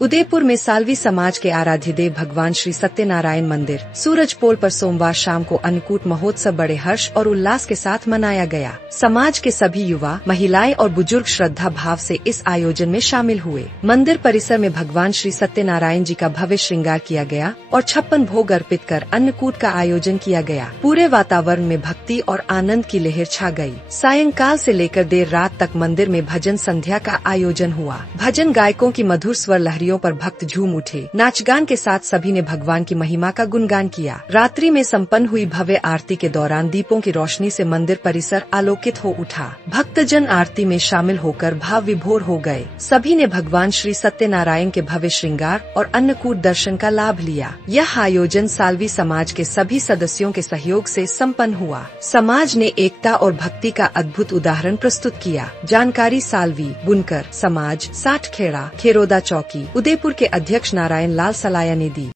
उदयपुर में साल्वी समाज के आराध्य देव भगवान श्री सत्यनारायण मंदिर सूरजपोल पर सोमवार शाम को अन्नकूट महोत्सव बड़े हर्ष और उल्लास के साथ मनाया गया। समाज के सभी युवा, महिलाएं और बुजुर्ग श्रद्धा भाव से इस आयोजन में शामिल हुए। मंदिर परिसर में भगवान श्री सत्यनारायण जी का भव्य श्रृंगार किया गया और 56 भोग अर्पित कर अन्नकूट का आयोजन किया गया। पूरे वातावरण में भक्ति और आनंद की लहर छा गई। सायंकाल से लेकर देर रात तक मंदिर में भजन संध्या का आयोजन हुआ। भजन गायकों की मधुर स्वर लहरियों पर भक्त झूम उठे। नाचगान के साथ सभी ने भगवान की महिमा का गुणगान किया। रात्रि में संपन्न हुई भव्य आरती के दौरान दीपों की रोशनी से मंदिर परिसर आलोकित हो उठा। भक्तजन आरती में शामिल होकर भाव विभोर हो गए। सभी ने भगवान श्री सत्यनारायण के भव्य श्रृंगार और अन्नकूट दर्शन का लाभ लिया। यह आयोजन साल्वी समाज के सभी सदस्यों के सहयोग से संपन्न हुआ। समाज ने एकता और भक्ति का अद्भुत उदाहरण प्रस्तुत किया। जानकारी साल्वी बुनकर समाज साठखेड़ा खेरोदा चौकी उदयपुर के अध्यक्ष नारायण लाल सलाया ने दी।